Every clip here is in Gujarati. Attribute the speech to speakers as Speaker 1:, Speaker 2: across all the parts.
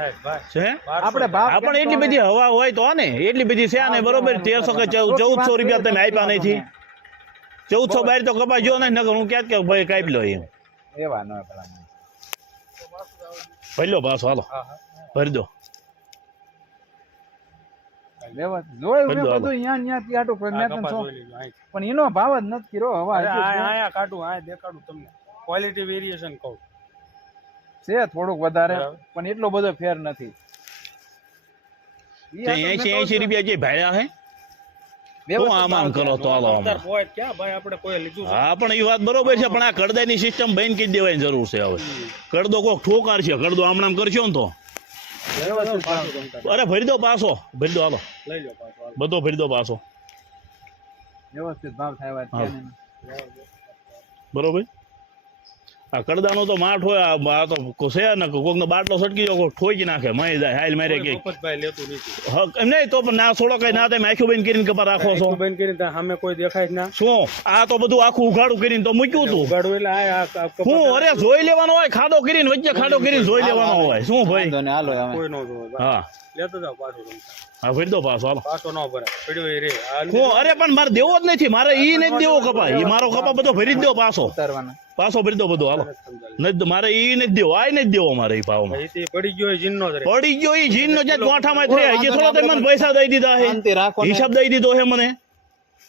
Speaker 1: થાય ભાઈ.
Speaker 2: છે?
Speaker 3: આપણે
Speaker 2: એટલી બધી હવા હોય તો ને એટલી બધી છે ને બરોબર તેરસો કે ચૌદસો રૂપિયા તમે આપ્યા નથી. ચૌદસો બાર તો કપાસ જો ને નગર હું ક્યાં કે ભાઈ કાપી લો એમ.
Speaker 3: એવા ન
Speaker 2: ભરી લો પાછો હાલો.
Speaker 1: હા હા.
Speaker 2: ભરી દો.
Speaker 3: પણ એનો ભાવ જ નથી કર્યો હવા
Speaker 1: દેખાડું તમને. ક્વોલિટી વેરિએશન કહું.
Speaker 3: છે થોડુંક વધારે પણ એટલો બધો ફેર નથી.
Speaker 2: એસી એસી રૂપિયા જે ભાડ્યા હે?
Speaker 3: વ્યવસ્થિત
Speaker 2: આમ આમ કરો તો? હા પણ એ વાત બરોબર છે પણ આ કડદાની સિસ્ટમ બંધ કરી દેવાની જરૂર છે હવે. કડદો કોક ઠોકાર છે કડદો આમ નામ કરશો ને તો. અરે ભરી દો પાછો. ભરી દો હાલો.
Speaker 1: લઈ લો પાછું હાલો.
Speaker 2: બધો ભરી દો પાછો.
Speaker 3: વ્યવસ્થિત ભાવ થાય.
Speaker 2: બરોબર? આ કડદાનો તો માઠ હોય આ આ તો છે ને કોકનો બાટલો સટકી જાય કોક ઠોકી નાખે મય જાય હાલ મારે કે. એમ નહીં તો પણ ના છોડો કઈ ના તમે આખું બંધ કરીને કપા રાખો છો.
Speaker 1: બંધ કરીને સામે કોઈ દેખાય ના.
Speaker 2: શું? આ તો બધું આખું ઉઘાડું કરીને તો મૂક્યું તું.
Speaker 1: ઉઘાડું એટલે આ-
Speaker 2: હું અરે જોઈ લેવાનો હોય ખાડો કરીને વચ્ચે ખાડો કરીને જોઈ લેવાનો હોય. શું ભાઈ?
Speaker 3: હાલો
Speaker 1: કોઈ ન
Speaker 2: હા.
Speaker 1: લેતો પાછું
Speaker 2: હા ભરી દો પાછો હાલો.
Speaker 1: પાછો ન ભરે પડ્યો એ રે.
Speaker 2: હું અરે પણ મારે દેવો જ નથી મારે ઈ નથી દેવો કપા ઈ મારો કપા બધો ભરી જ દો પાછો.
Speaker 3: ઉતારવાના.
Speaker 2: પાછો ભરી દો બધો હાલો. નથી મારે ઈ નથી દેવો આ નથી દેવો મારે ઈ ભાવમાં.
Speaker 1: પડી ગયો એ જીનનો
Speaker 2: પડી ગયો ઈ જીન નો જ્યાં ચોઠામાં થયા હજી થોડો તમે મને પૈસા દઈ દીધા હે.
Speaker 3: શાંતિ રાખો ને.
Speaker 2: હિસાબ દઈ દીધો હે મને.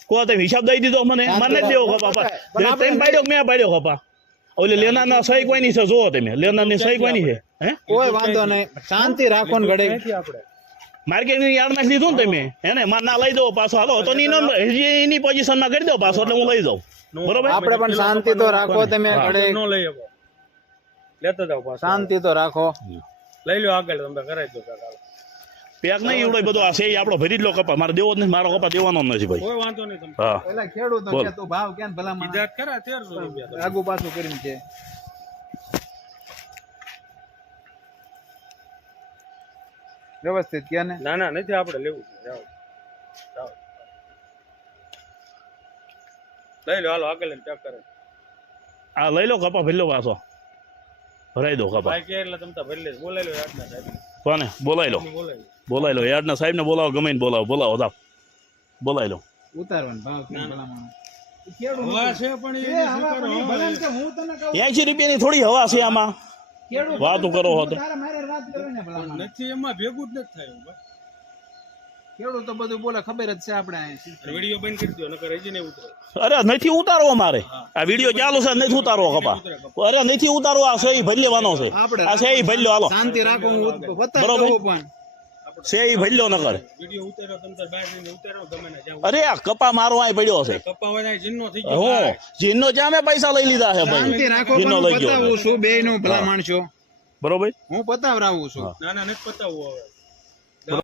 Speaker 2: કો તમે હિસાબ દઈ દીધો મને. મને જ દેવો કપા પા
Speaker 3: પણ આપણે
Speaker 2: તમે પાડ્યો મેં પાડ્યો ખપા? ઓલે લેનાર ના સહી કોઈ ની છે જોવો તમે. લેના ની સહી કોઈ ની છે? હે?
Speaker 3: કોઈ વાંધો નહીં. શાંતિ રાખો ને ઘડે
Speaker 1: ક્યાંથી આપણે?
Speaker 2: માર્કેટ યાર્ડમાં લીધું ને તમે? એને માર ના લઈ દો પાછો. હાલો તો ની નો- એની પોઝિશનમાં કરી દો પાછો એટલે હું લઈ જાઉં. બરોબર?
Speaker 3: આપણે પણ શાંતિ તો રાખો તમે ઘડે
Speaker 1: ન લઈ આવો. લેતો જાવ પાછો.
Speaker 3: શાંતિ તો રાખો.
Speaker 1: લઈ લો આગળ તમે કરાવી દો કાકા
Speaker 2: પેક નહીં એવડો બધો. આ સેય આપણો ભરી જ લો કપા. મારે દેવો જ નહીં મારો કપા દેવાનો નથી ભાઈ.
Speaker 1: કોઈ વાંધો નહીં તમને
Speaker 2: હા.
Speaker 3: પેલા ખેડૂતો. કે તો ભાવ કેમ ભલા મને
Speaker 1: ઇજાત કરા 1300 રૂપિયા
Speaker 3: આગુ પાછું કરીને છે વ્યવસ્થિત કે ને?
Speaker 1: ના ના નથી આપણે લેવું જાવ જાઓ. લઈ લો હાલો આગળ ચેક કરે.
Speaker 2: આ લઈ લો કપા ભરી લો પાછો. ભરાઈ દો કપા.
Speaker 1: ભાઈ કે એટલે તમે તો ભરી લે બોલાઈ લો યાદના સાહેબ
Speaker 2: કોને? બોલાઈ લો. બોલાઈ લો. યાર્ડના સાહેબ ને બોલાવો ગમે ને બોલાવો. બોલાવો જાઓ. બોલાઈ લો.
Speaker 3: ઉતારવાનું ભાવ
Speaker 2: એસી રૂપિયાની થોડી હવા છે આમાં. વાતો કરો હો તો
Speaker 3: તારે મારે વાત કરવી ને ભલા માણસ.
Speaker 1: નથી એમાં ભેગું જ નથી થયું.
Speaker 3: ખેડૂત તો બધું બોલે ખબર જ છે આપણે.
Speaker 1: વીડિયો બંધ કરી દો નકર હજી નહીં ઉતરે.
Speaker 2: અરે નથી ઉતારવો મારે. આ વીડિયો ચાલુ છે નથી ઉતારવો કપા. અરે નથી ઉતારવો આ સહી ભરી લેવાનો છે. આ સહી ભરી લો હાલો
Speaker 3: શાંતિ રાખો હું
Speaker 2: બરોબર.
Speaker 3: દઉં પણ.
Speaker 2: સહી ભરી લો નકર.
Speaker 1: વીડિયો ઉતારો તમે બહાર જઈને ઉતારો ગમે ના જાવ
Speaker 2: અરે આ કપા મારો આય પડ્યો છે.
Speaker 1: કપ્પા વાળા જીનનો થઈ ગયો
Speaker 2: હું જીનનો જામે પૈસા લઈ લીધા છે
Speaker 3: શાંતિ
Speaker 2: ભાઈ
Speaker 3: રાખો
Speaker 2: જીનનો લઈ ગયો.
Speaker 3: બતાવું છું બે નું ભલા માણસો.
Speaker 2: બરોબર?
Speaker 3: હું બતાવરાવું છું.
Speaker 1: ના ના નથી પતાવવું હવે.